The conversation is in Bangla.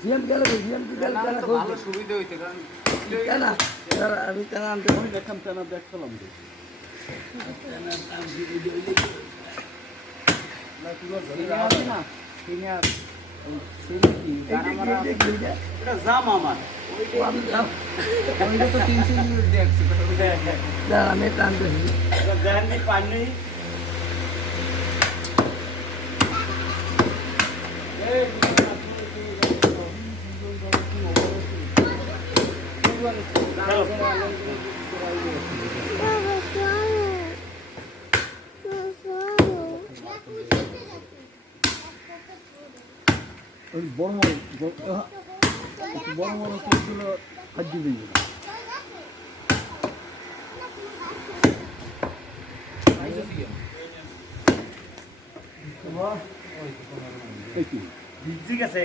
জিএম গেলে ভালো সুবিধা হইতো কারণ কেনা আমি কেনা আনতে আমি দেখলাম কেনা দেখলাম আমি টানতে পানি বড় বড় কেসগুলো হাত দিবেন ঠিক আছে।